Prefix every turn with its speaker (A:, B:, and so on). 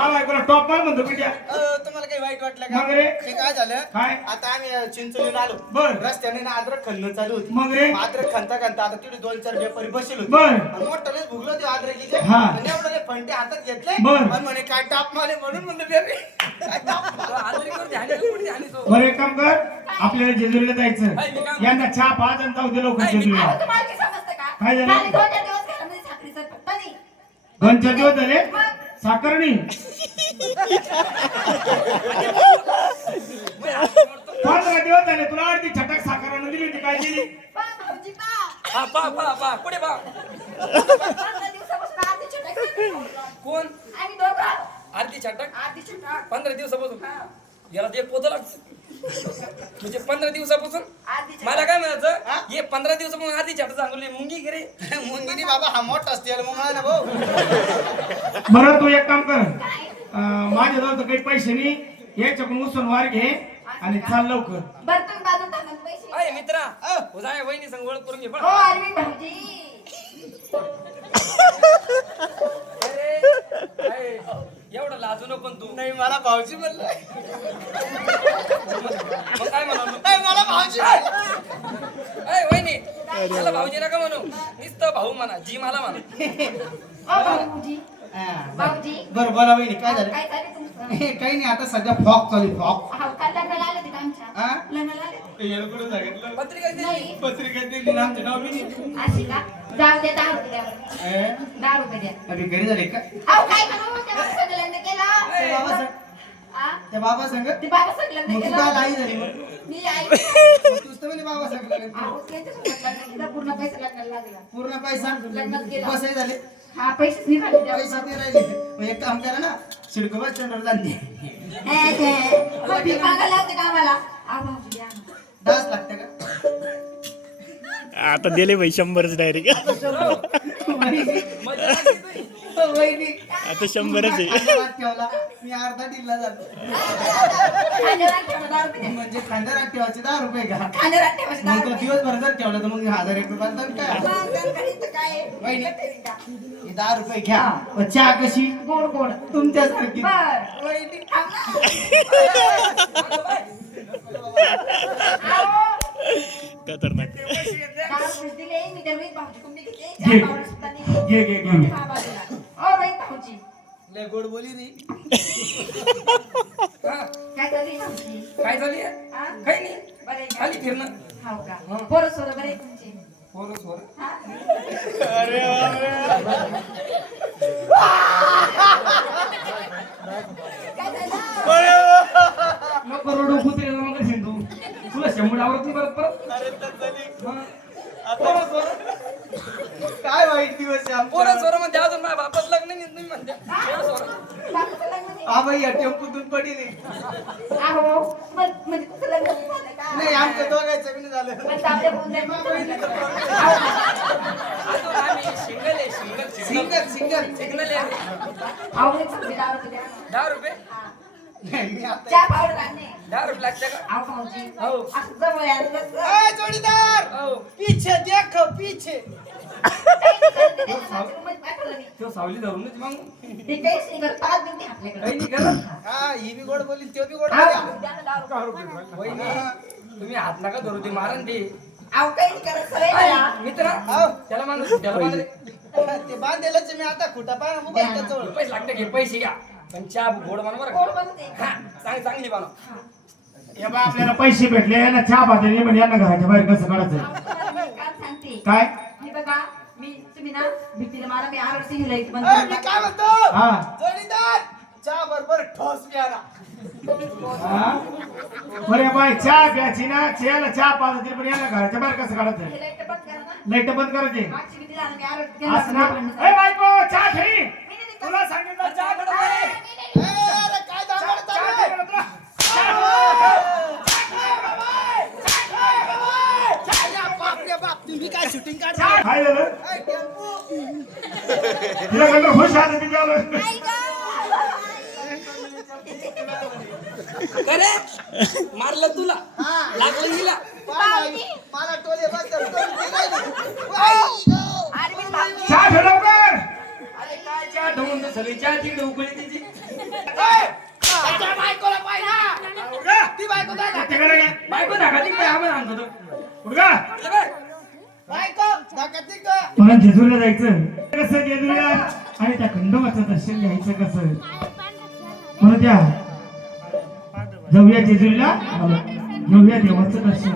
A: हा बायकोला टॉप मार म्हणतो
B: अ, तुम्हाला काही वाईट वाटलं
A: मग
B: का
A: रे?
B: ते काय झालं
A: काय?
B: आता आम्ही अ, चिंचोलीला आलो
A: बर.
B: रस्त्याने ना अद्रक खणणं चालू होती
A: मग रे?
B: अद्रक खणता खणता आता तिथे दोन चार व्यापारी बसेल होते
A: बर.
B: आणि भुगलो ते अद्रकीचे
A: हा.
B: आणि एवढे फंटे हातात घेतले
A: बर.
B: आणि म्हणे काय टाप मारे म्हणून म्हणलं बेबी काय टाप मारे?
A: बरं एक काम कर आपल्याला जेजुरीला जायचं यांना चहा पाच आणि जाऊ दे लवकर जेजुरीला? काय झालं?
C: झाले दोन चार दिवस साखरेचं
A: साखरणी पंधरा दिवस झाले तुला अर्धी छटक साखर आणून दिली होती काय दिली.
D: हा पा पा पा पुढे पा. कोण
C: आम्ही दोघं
D: आरती छाटक
C: अर्धी छटाक.
D: पंधरा दिवसापासून
C: हा.
D: याला ते पोत लागत म्हणजे पंधरा दिवसापासून. मला काय म्हणायचं
B: हा?
D: पंधरा दिवसापासून आधी छाट सांगले मुंगी गिरे
B: मुंगिनी बाबा हा मोठा असते याला मग ना भाऊ
A: बरं तू एक काम कर माझ्याजवळ तर काही पैसे नाही याच्याकडून उचलून वार घे आणि चाल लवकर
C: पैसे.
D: मित्रा. उद्या वहिनी संग ओळख करून घे पण
C: हो, अरविंद भाऊजी.
D: अरे अय, एवढं लाजू नको पण तू
B: नाही मला भाऊजी म्हणलं
D: मग काय म्हणा
B: नाही, मला भाऊजी.
D: अय वहिनी त्याला भाऊजी नका म्हणू नुसतं भाऊ म्हणा जी मला म्हणा
C: भाऊजी.
B: हा,
C: भाऊजी.
B: बरं बोला वहिनी काय झालं
C: काय चाललंय तुमचं?
B: हे काही नाही आता सध्या फॉक चालू फॉक
C: अहो, काल लग्नाला आले होते का आमच्या?
B: हा?
C: लग्नाला आले होते?
B: सांगितलं
D: पत्रिका दिली
C: नाही.
B: पत्रिका दिली ना आमच्या नाव बी नाही.
C: अशी का? जाऊ दे, दहा रुपये द्या बरं.
B: ए,
C: दहा रुपये द्या.
B: अभि घरी झाले का
C: अहो, काय करू? त्या माणसाने लग्न केलं.
B: त्या बाबा संग? त्या बाबा संग
C: ते बाबा संग लग्न
B: मग तू
C: केलं.
B: काय आई झाली मग
C: मी आई
B: मग तूच तर म्हणे बाबा संग लग्न केलं.
C: अहो, त्यांच्यासोबत लग्न केलं. पूर्ण पैसा लग्नाला लागला
B: पूर्ण पैसा
C: लग्नात गेला.
B: बस झाले
C: हा पैसेच निघाले
B: पैसे ते राहिले मग एक काम करा ना शिडको बस स्टँडवर जाते
C: हे ते. मग मागायला का आम्हाला ना.
B: डास लागते का?
E: आता दिले भाई शंभरच डायरेक्ट.
B: वहिनी.
E: आता शंभरच आहे.
B: ठेवला. मी अर्धा दिला जातो. म्हणजे ठेवायचे दहा रुपये का? मग तो
C: रुपये.
B: दिवसभर जर ठेवला तर मग हजार एक काय? वहिनी. हे दहा रुपये घ्या. चहा कशी?
C: गोड गोड.
B: तुमच्यासारखी. वहिनी
E: खतरनाक
A: घे. घे घे
B: लय गोड बोली रे
D: हा,
C: काय भाऊजी
D: काय झाली
C: हा?
D: काही नाही
C: बरं आहे का?
D: खाली फिरणं
C: हाव का पोरं सोरं बरे आहे तुमचे
D: पोरं सोरं.
C: हा? काय झालं?
A: नको रडू कुत्रे मग कशी तू तुला परत परत. मग.
B: पोरं सोरं. काय वाईट दिवस
D: पोरं
B: आमचा.
D: सोरं म्हणते अजून माझ्या बापात लग्न नाही तुम्ही म्हणते.
B: हा बाई या टेम्पूतून पडली.
C: म्हणजे नाही
B: आमच्या बी नाही झालं.
D: Single single
B: single single
D: signal आहे
C: दहा रुपये हा. चहा पावडर आणणे.
D: लागते का
C: भाऊजी.
D: हो.
C: असं जवळ?
B: ए, जोडीदार
D: हो
B: पीछे देखो पीछे
C: काही नाही करत ते, त्याच्या नाचणीमध्ये पाठवलं मी.
D: तो सावली धरूनच मग
C: ते काहीच नाही करत, पाच मिनिटे आपल्याकडे.
D: काही नाही करत
B: हा ही बी गोड बोली तो बी गोड
C: अहो,
B: बोली
C: द्या ना दहा रुपये.
D: वहिनी तुम्ही हात नका धरू ते मारण ते
C: अहो, काही नाही करत, सवय मला.
D: मित्र
B: हो.
D: त्याला माणूस त्याला माणूस
B: ते बांधलेलंच मी आता खुटा पाय
C: ना.
D: पैसे लागते घे पैसे घ्या पण चहा गोड बनवा बरं
C: गोड
D: का?
C: बनते.
D: हा चांगली चांगली बनव
A: हे बा आपल्याला पैसे भेटले यांना चहा पाहते पण यांना घराच्या बाहेर कसं काढायचं
C: सांगते.
A: काय
C: हे बघा, मी तुम्ही ना भीतीला मारा मी आरोग्य सिंगला इथं बंद
B: ए,
C: करून
B: मी
C: टाका.
B: काय म्हणतो
A: हा
B: जोडीदार चहा बरोबर ठोस
A: हा? बरे बाय चहा प्यायची ना चहाला चहा पाहते पण यांना घराच्या बाहेर कसं काढायचं
C: हे लाइट बंद करा ना.
A: लाइट बंद करायचे
C: मागची भीती झाली, मी आरोग्य
A: असं ना ए बायको चहा. तुला सांगितलं चहा
C: अरे
B: काय
A: तुला.
B: काय शूटिंग
A: काय झालं?
B: ए, टेम्पो.
A: तिला नंतर खुश आलं तिथे आलं
D: अरे मारलं तुला. लागलं हिला. तिकडे उकळी तिची.
A: मला जेजूला जायचं. कसं जेजूला आणि त्या खंडोबाचं दर्शन घ्यायचं कसं? म्हणून त्या जाऊया जेजूला जाऊया देवाचं दर्शन.